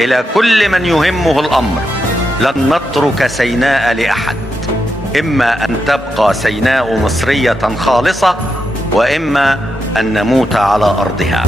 إلى كل من يهمه الأمر: لن نترك سيناء لأحد، إما أن تبقى سيناء مصرية خالصة، وإما أن نموت على أرضها.